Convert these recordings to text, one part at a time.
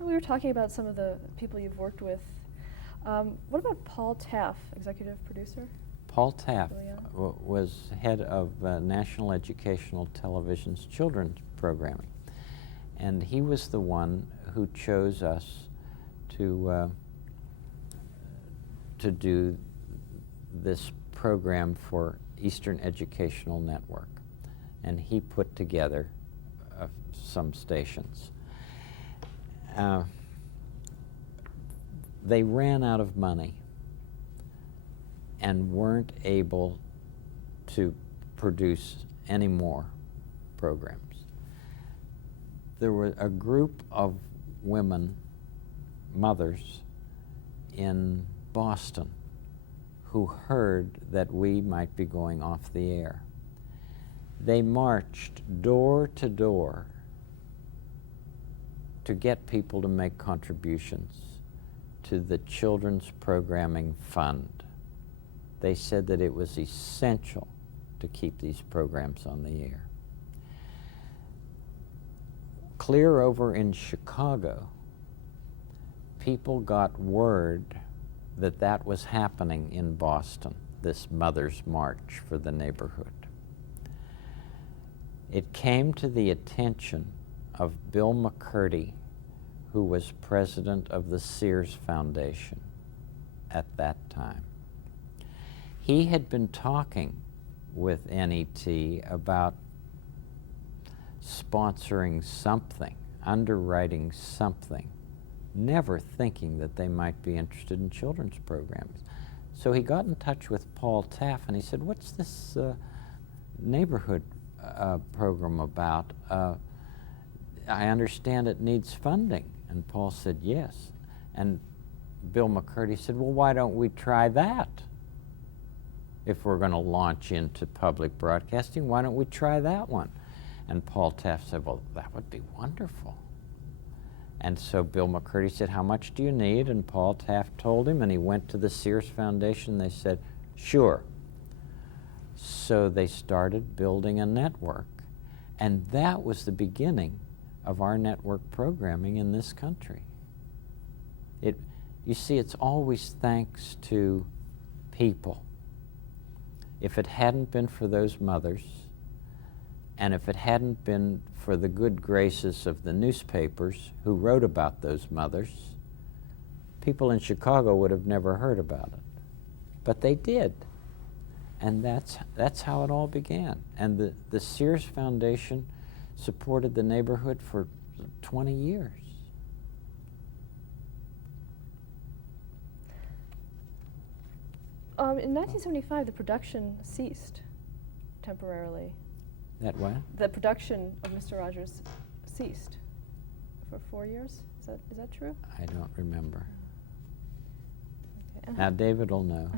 We were talking about some of the people you've worked with. What about Paul Taff, executive producer? Paul Taff Juliana? was head of National Educational Television's children's programming. And he was the one who chose us to do this program for Eastern Educational Network. And he put together some stations. They ran out of money and weren't able to produce any more programs. There were a group of women, mothers, in Boston who heard that we might be going off the air. They marched door to door to get people to make contributions to the Children's Programming Fund. They said that it was essential to keep these programs on the air. Clear over in Chicago, people got word that that was happening in Boston, this Mother's March for the neighborhood. It came to the attention of Bill McCurdy, who was president of the Sears Foundation at that time. He had been talking with NET about sponsoring something, underwriting something, never thinking that they might be interested in children's programs. So he got in touch with Paul Taff and he said, "What's this neighborhood program about? I understand it needs funding." And Paul said, "Yes." And Bill McCurdy said, "Well, why don't we try that? If we're going to launch into public broadcasting, why don't we try that one?" And Paul Taff said, "Well, that would be wonderful." And so Bill McCurdy said, "How much do you need?" And Paul Taff told him, and he went to the Sears Foundation. They said, "Sure." So they started building a network, and that was the beginning of our network programming in this country. You see, it's always thanks to people. If it hadn't been for those mothers, and if it hadn't been for the good graces of the newspapers who wrote about those mothers, people in Chicago would have never heard about it. But they did. And that's how it all began. And the Sears Foundation supported the neighborhood for 20 years. In 1975, the production ceased temporarily. That what? The production of Mr. Rogers ceased for 4 years. Is that true? I don't remember. Okay. Now David will know.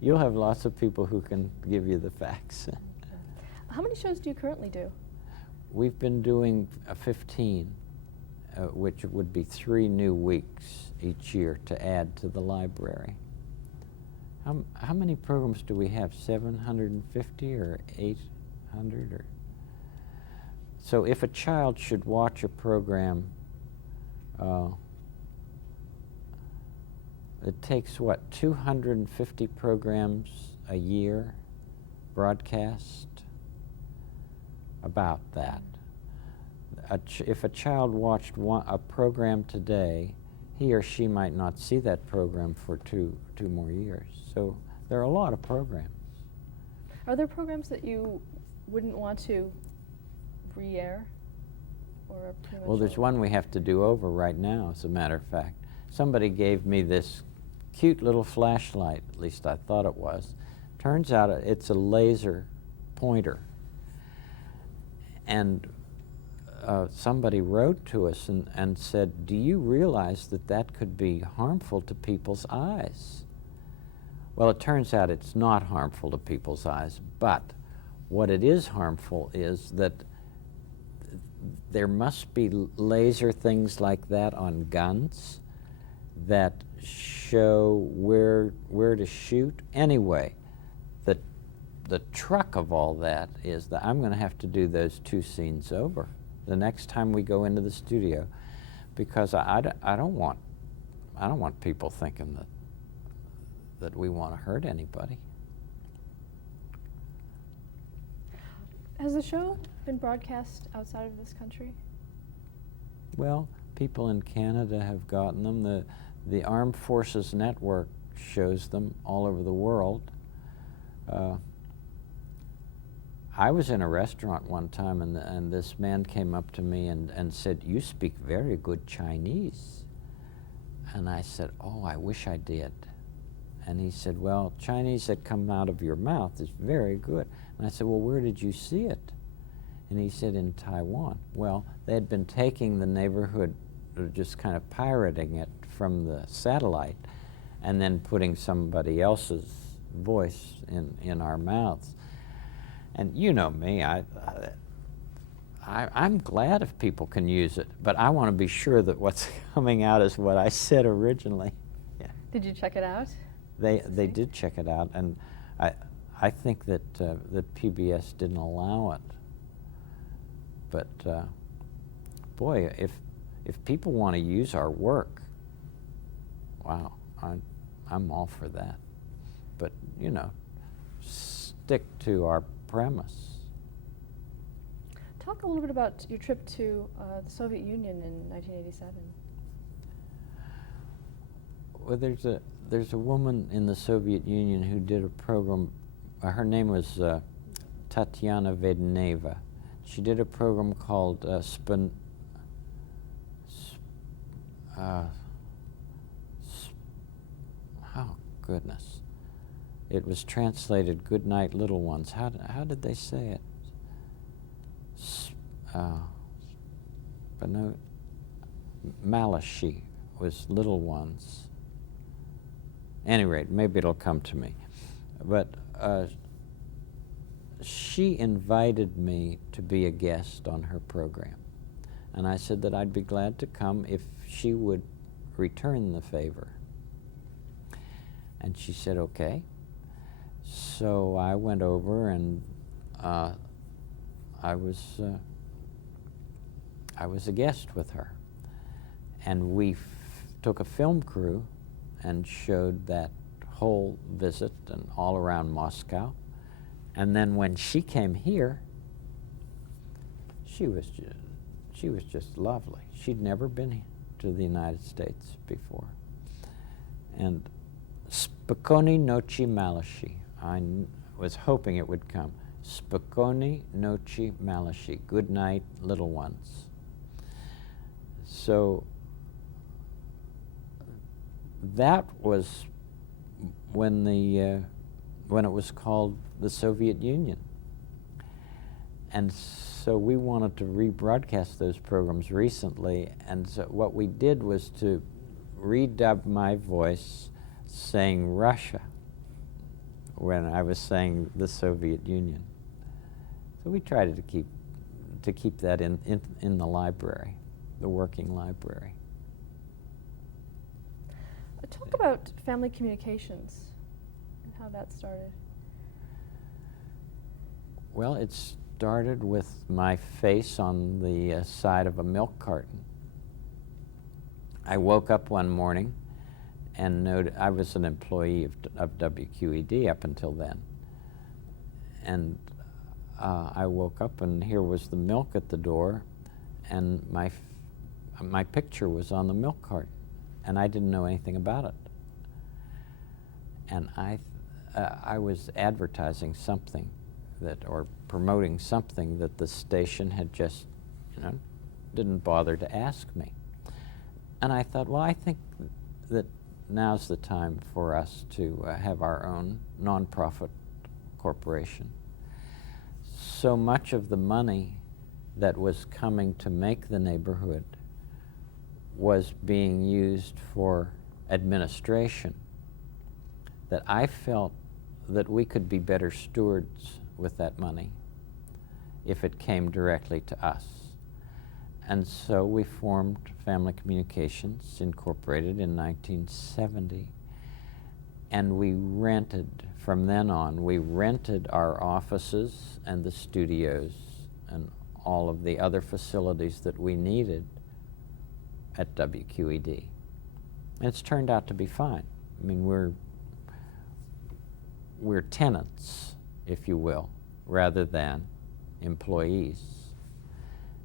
You'll have lots of people who can give you the facts. How many shows do you currently do? We've been doing 15, which would be 3 new weeks each year to add to the library. How many programs do we have? 750 or 800? Or so if a child should watch a program, it takes, what, 250 programs a year broadcast? About that. If a child watched a program today, he or she might not see that program for two more years. So there are a lot of programs. Are there programs that you wouldn't want to re-air? Or pretty Well, much there's one we have to do over right now, as a matter of fact. Somebody gave me this cute little flashlight, at least I thought it was. Turns out it's a laser pointer. And somebody wrote to us and said, "Do you realize that that could be harmful to people's eyes?" Well, it turns out it's not harmful to people's eyes, but what it is harmful is that there must be laser things like that on guns that show where to shoot. Anyway, the truck of all that is that I'm going to have to do those 2 scenes over the next time we go into the studio. because I don't want people thinking that we want to hurt anybody. Has the show been broadcast outside of this country? Well, people in Canada have gotten them. The Armed Forces Network shows them all over the world. I was in a restaurant one time, and this man came up to me and said, "You speak very good Chinese." And I said, "Oh, I wish I did." And he said, "Well, Chinese that come out of your mouth is very good." And I said, "Well, where did you see it?" And he said, "In Taiwan." Well, they had been taking the neighborhood, just kind of pirating it from the satellite, and then putting somebody else's voice in our mouths. And you know me, I'm glad if people can use it, but I want to be sure that what's coming out is what I said originally. Yeah. Did you check it out? They did check it out, and I think that that PBS didn't allow it. But boy, if people want to use our work, wow, I'm all for that. But you know, stick to our premise. Talk a little bit about your trip to the Soviet Union in 1987. Well, there's a woman in the Soviet Union who did a program. Her name was Tatiana Vedeneva. She did a program called oh goodness! It was translated "Good Night, Little Ones." How did they say it? But no, Malachi was little ones. Any rate, maybe it'll come to me. But she invited me to be a guest on her program. And I said that I'd be glad to come if she would return the favor. And she said, okay. So I went over, and I was a guest with her. And we took a film crew and showed that whole visit and all around Moscow. And then when she came here, she was just lovely. She'd never been to the United States before. And Spokojnej noci Malachi. I was hoping it would come. Spokojnej noci Malachi. Good night, little ones. So that was when it was called the Soviet Union. And so we wanted to rebroadcast those programs recently, and so what we did was to redub my voice saying Russia when I was saying the Soviet Union. So we tried to keep that in the library, the working library. Talk about family communications and how that started. Well, it started with my face on the side of a milk carton. I woke up one morning and I was an employee of WQED up until then. And I woke up, and here was the milk at the door, and my picture was on the milk carton. And I didn't know anything about it. And I was advertising something or promoting something that the station had just, didn't bother to ask me. And I thought, well, I think that now's the time for us to have our own nonprofit corporation. So much of the money that was coming to make the neighborhood was being used for administration, that I felt that we could be better stewards with that money if it came directly to us. And so we formed Family Communications Incorporated in 1970, and we rented, from then on, we rented our offices and the studios and all of the other facilities that we needed at WQED. And it's turned out to be fine. I mean, we're tenants, if you will, rather than employees.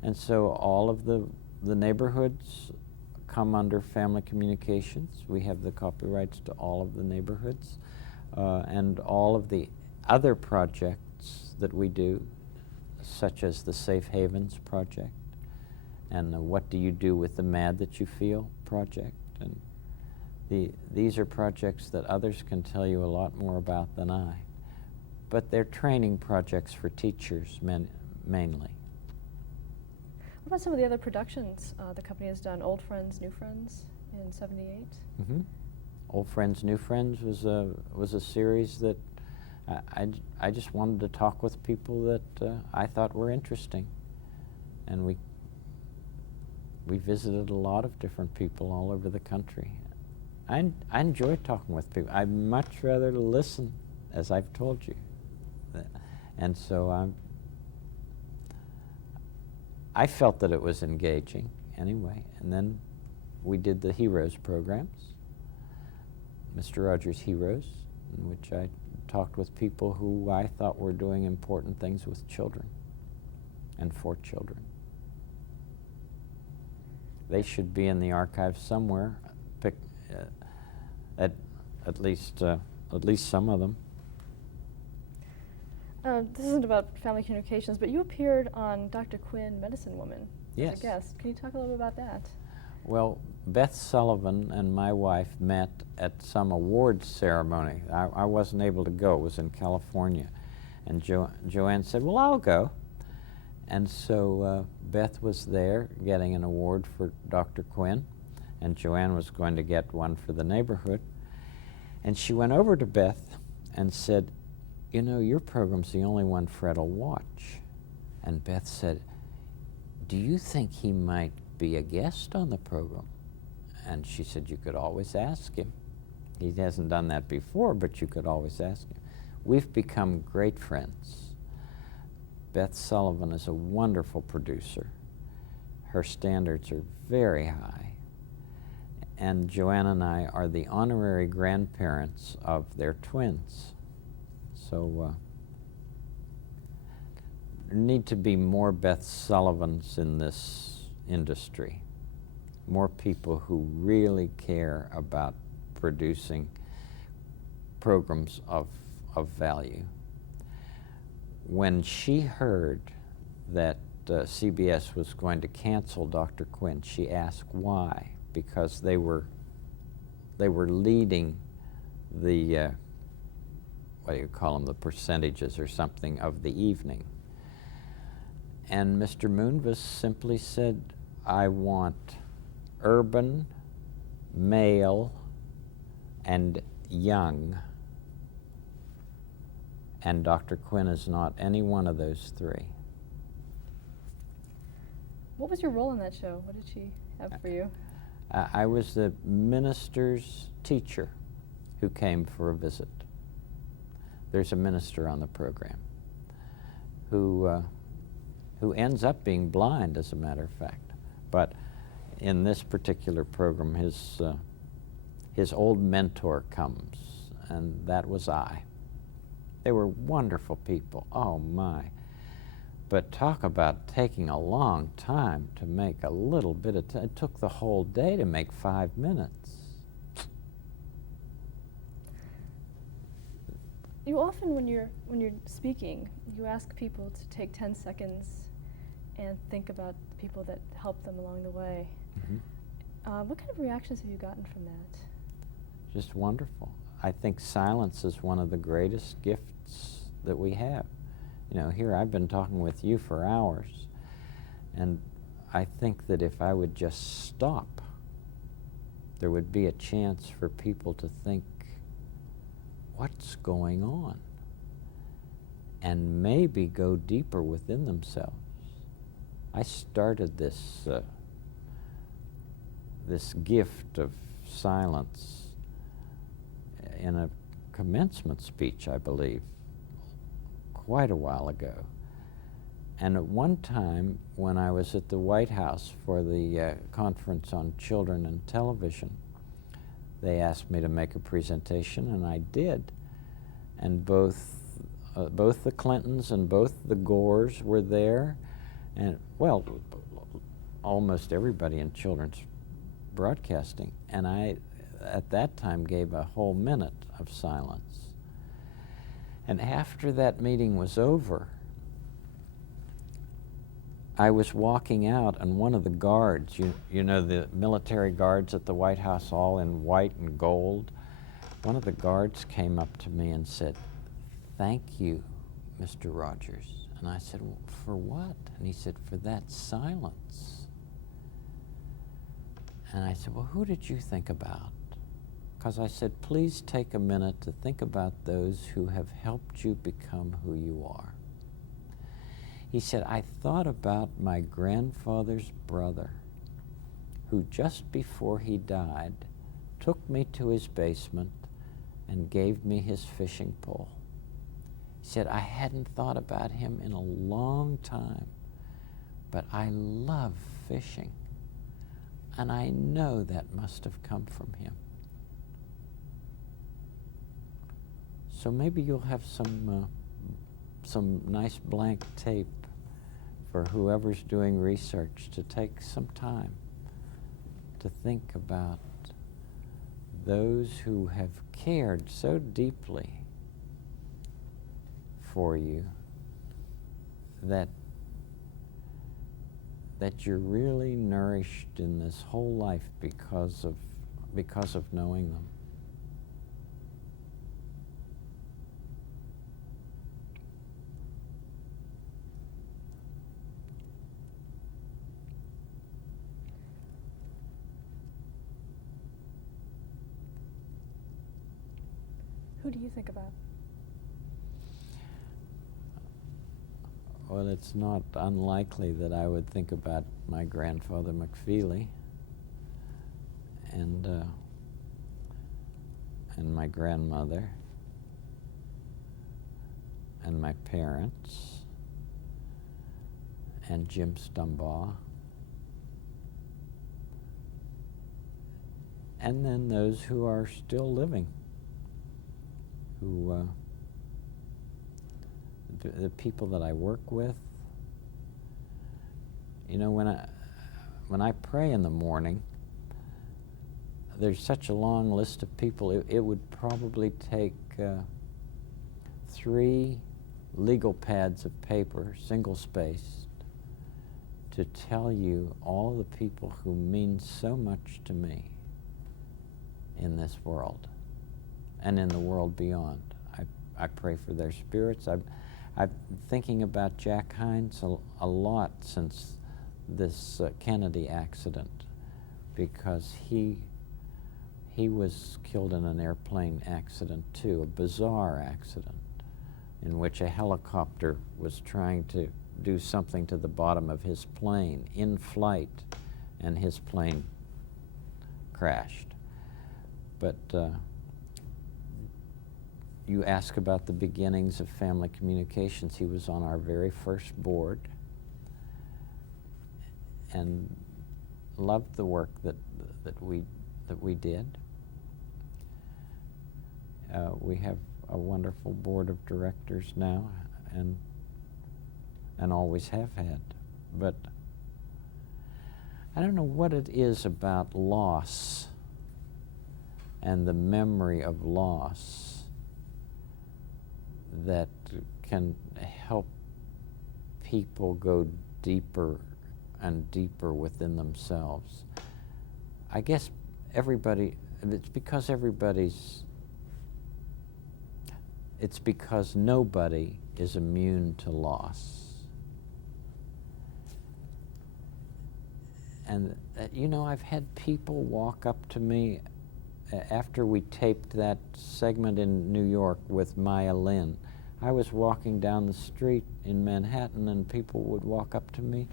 And so all of the neighborhoods come under Family Communications. We have the copyrights to all of the neighborhoods. And all of the other projects that we do, such as the Safe Havens project and the What Do You Do with the Mad That You Feel project. And these are projects that others can tell you a lot more about than I. But they're training projects for teachers mainly. What about some of the other productions the company has done? Old Friends, New Friends in '78? Mm-hmm. Old Friends, New Friends was a series that I just wanted to talk with people that I thought were interesting. And we visited a lot of different people all over the country. I enjoy talking with people. I'd much rather listen, as I've told you. And so I felt that it was engaging anyway. And then we did the Heroes programs, Mr. Rogers' Heroes, in which I talked with people who I thought were doing important things with children and for children. They should be in the archives somewhere. At least some of them. This isn't about Family Communications, but you appeared on Dr. Quinn, Medicine Woman, Yes. as a guest. Can you talk a little bit about that? Well, Beth Sullivan and my wife met at some awards ceremony. I wasn't able to go. It was in California. And Joanne said, well, I'll go. And so Beth was there getting an award for Dr. Quinn, and Joanne was going to get one for the neighborhood. And she went over to Beth and said, you know, your program's the only one Fred'll watch. And Beth said, do you think he might be a guest on the program? And she said, you could always ask him. He hasn't done that before, but you could always ask him. We've become great friends. Beth Sullivan is a wonderful producer. Her standards are very high. And Joanne and I are the honorary grandparents of their twins. So there need to be more Beth Sullivans in this industry. More people who really care about producing programs of value. When she heard that CBS was going to cancel Dr. Quinn, she asked why, because they were leading the what do you call them, the percentages or something of the evening. And Mr. Moonves simply said, I want urban, male, and young. And Dr. Quinn is not any one of those three. What was your role in that show? What did she have for you? I was the minister's teacher who came for a visit. There's a minister on the program who ends up being blind, as a matter of fact. But in this particular program, his old mentor comes, and that was I. They were wonderful people, oh my. But talk about taking a long time to make a little bit of time. It took the whole day to make 5 minutes. You often, when you're speaking, you ask people to take 10 seconds and think about the people that helped them along the way. Mm-hmm. What kind of reactions have you gotten from that? Just wonderful. I think silence is one of the greatest gifts that we have. You know, here I've been talking with you for hours, and I think that if I would just stop, there would be a chance for people to think, what's going on? And maybe go deeper within themselves. I started this gift of silence in a commencement speech, I believe, quite a while ago. And at one time, when I was at the White House for the Conference on Children and Television, they asked me to make a presentation, and I did. And both the Clintons and both the Gores were there, and, well, almost everybody in children's broadcasting. And I, at that time, gave a whole minute of silence. And after that meeting was over, I was walking out, and one of the guards, you know the military guards at the White House, all in white and gold, one of the guards came up to me and said, "Thank you, Mr. Rogers." And I said, "Well, for what?" And he said, "For that silence." And I said, "Well, who did you think about?" Because I said, "Please take a minute to think about those who have helped you become who you are." He said, "I thought about my grandfather's brother, who just before he died took me to his basement and gave me his fishing pole." He said, "I hadn't thought about him in a long time, but I love fishing, and I know that must have come from him." So maybe you'll have some nice blank tape for whoever's doing research to take some time to think about those who have cared so deeply for you that you're really nourished in this whole life because of knowing them. Who do you think about? Well, it's not unlikely that I would think about my grandfather McFeely and my grandmother and my parents and Jim Stumbaugh, and then those who are still living, who the people that I work with. You know, when I pray in the morning, there's such a long list of people. It would probably take 3 legal pads of paper, single-spaced, to tell you all the people who mean so much to me in this world and in the world beyond. I pray for their spirits. I've been thinking about Jack Hines a lot since this Kennedy accident, because he was killed in an airplane accident too, a bizarre accident in which a helicopter was trying to do something to the bottom of his plane in flight, and his plane crashed. But you ask about the beginnings of Family Communications. He was on our very first board and loved the work that we did. We have a wonderful board of directors now, and always have had. But I don't know what it is about loss and the memory of loss that can help people go deeper and deeper within themselves. I guess it's because nobody is immune to loss. And you know, I've had people walk up to me after we taped that segment in New York with Maya Lin. I was walking down the street in Manhattan, and people would walk up to me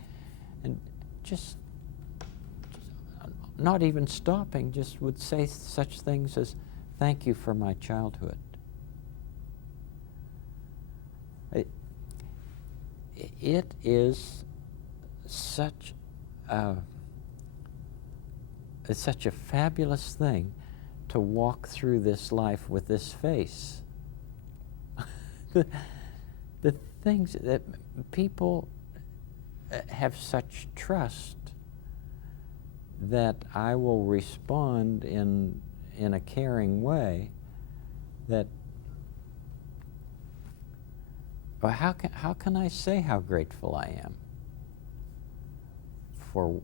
and just not even stopping, just would say such things as, "Thank you for my childhood." it is it's such a fabulous thing to walk through this life with this face. The things that people have such trust that I will respond in a caring way that, well, how can I say how grateful I am for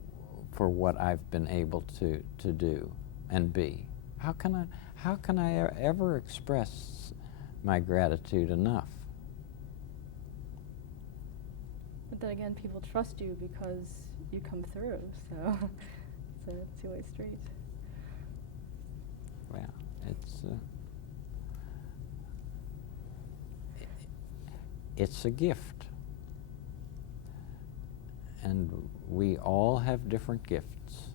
what I've been able to do and be? How can I ever express my gratitude enough? But then again, people trust you because you come through, so it's a two-way street. Well, it's a gift. And we all have different gifts.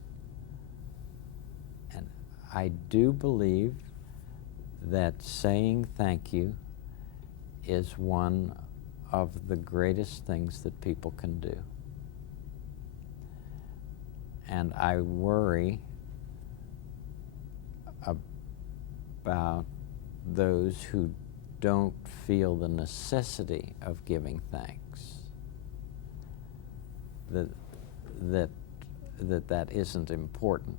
And I do believe that saying thank you is one of the greatest things that people can do. And I worry about those who don't feel the necessity of giving thanks. That isn't important.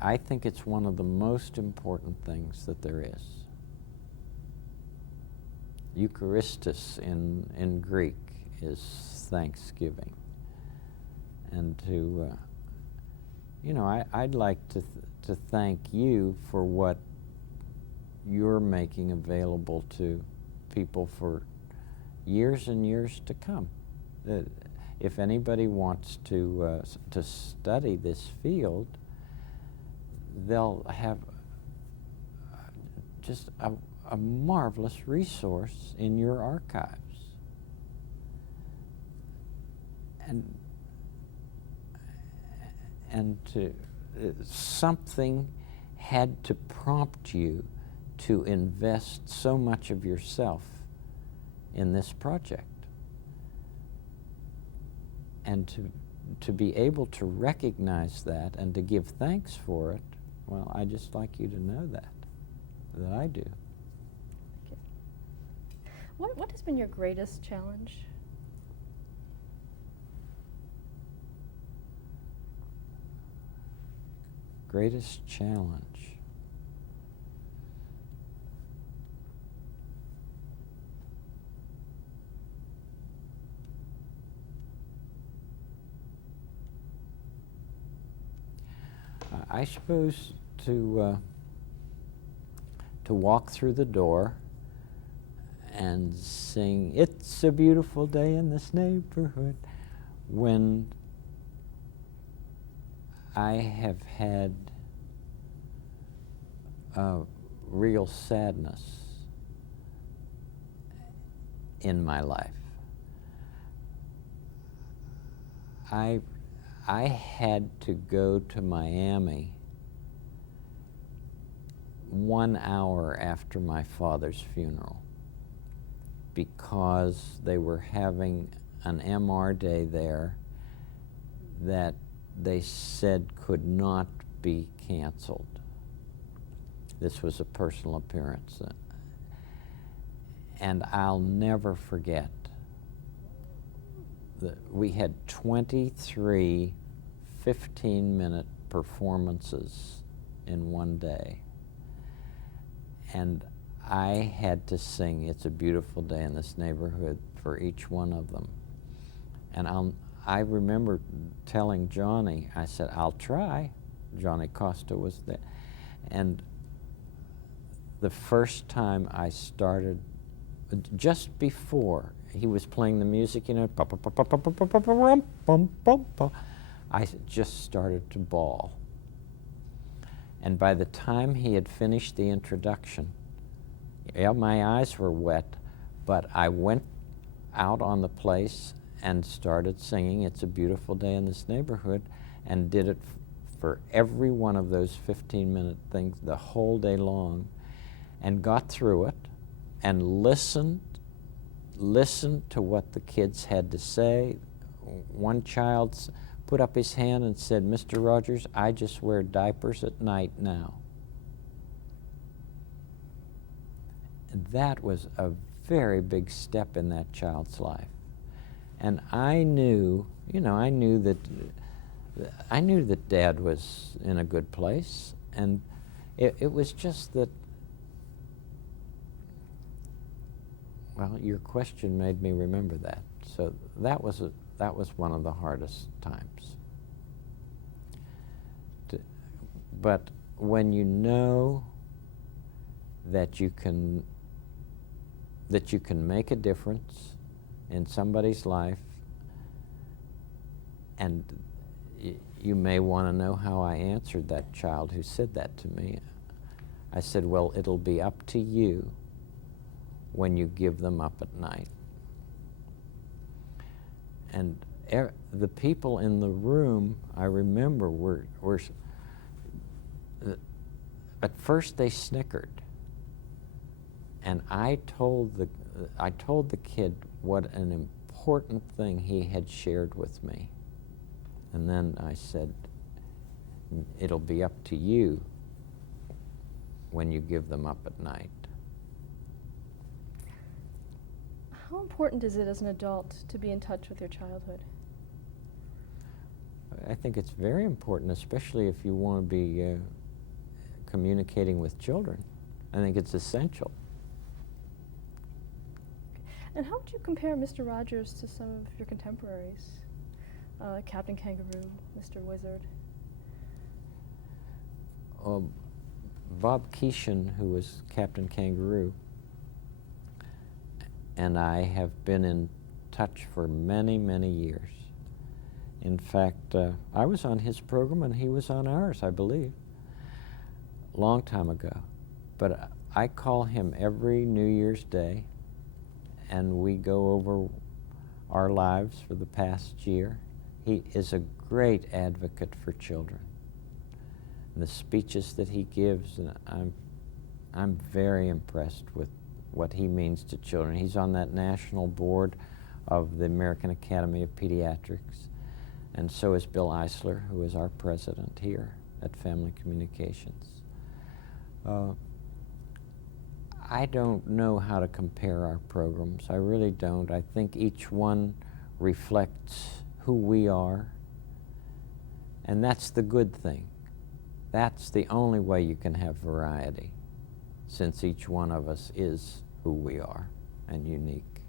I think it's one of the most important things that there is. Eucharistus in Greek is thanksgiving. And I'd like to thank you for what you're making available to people for years and years to come. If anybody wants to study this field, they'll have just a marvelous resource in your archives. And something had to prompt you to invest so much of yourself in this project. And to be able to recognize that and to give thanks for it, well, I'd just like you to know that I do. Thank you. What has been your greatest challenge? Greatest challenge. I suppose to walk through the door and sing "It's a Beautiful Day in This Neighborhood" when I have had real sadness in my life. I had to go to Miami 1 hour after my father's funeral because they were having an MR day there that they said could not be canceled. This was a personal appearance. And I'll never forget that we had 23 15-minute performances in one day. And I had to sing "It's a Beautiful Day in This Neighborhood" for each one of them. And I remember telling Johnny, I said, I'll try. Johnny Costa was there. And the first time I started, just before he was playing the music, I just started to bawl. And by the time he had finished the introduction, yeah, my eyes were wet, but I went out on the place and started singing "It's a Beautiful Day in This Neighborhood" and did it for every one of those 15-minute things the whole day long, and got through it and listened listened to what the kids had to say. One child put up his hand and said, "Mr. Rogers, I just wear diapers at night now." And that was a very big step in that child's life. And I knew, I knew that Dad was in a good place, and it was just that, well, your question made me remember that. So that was one of the hardest times. But when you know that you can make a difference in somebody's life, and you may want to know how I answered that child who said that to me. I said, "Well, it'll be up to you when you give them up at night." And the people in the room, I remember, were at first they snickered. And I told the kid what an important thing he had shared with me. And then I said, "It'll be up to you when you give them up at night." How important is it as an adult to be in touch with your childhood? I think it's very important, especially if you want to be communicating with children. I think it's essential. And how would you compare Mr. Rogers to some of your contemporaries? Captain Kangaroo, Mr. Wizard? Bob Keeshan, who was Captain Kangaroo, and I have been in touch for many, many years. In fact, I was on his program and he was on ours, I believe, long time ago. But I call him every New Year's Day, and we go over our lives for the past year. He is a great advocate for children. And the speeches that he gives, and I'm very impressed with what he means to children. He's on that national board of the American Academy of Pediatrics, and so is Bill Eisler, who is our president here at Family Communications. I don't know how to compare our programs. I really don't. I think each one reflects who we are, and that's the good thing. That's the only way you can have variety, since each one of us is who we are and unique.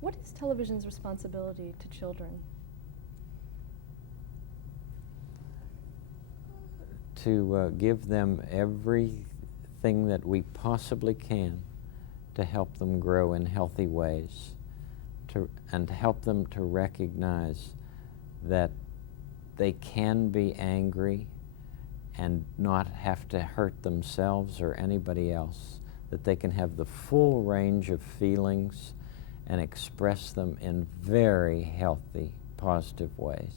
What is television's responsibility to children? To give them everything that we possibly can to help them grow in healthy ways, and to help them to recognize that they can be angry and not have to hurt themselves or anybody else, that they can have the full range of feelings and express them in very healthy, positive ways.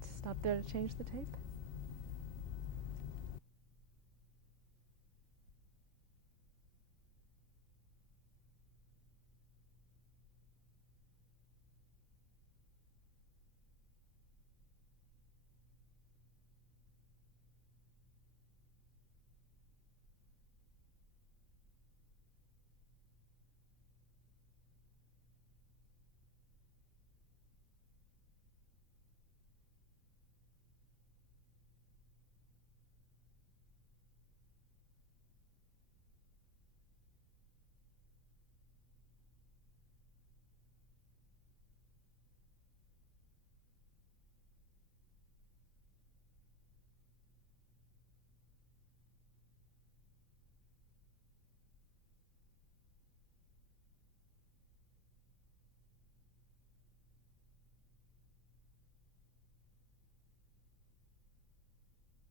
Stop there to change the tape.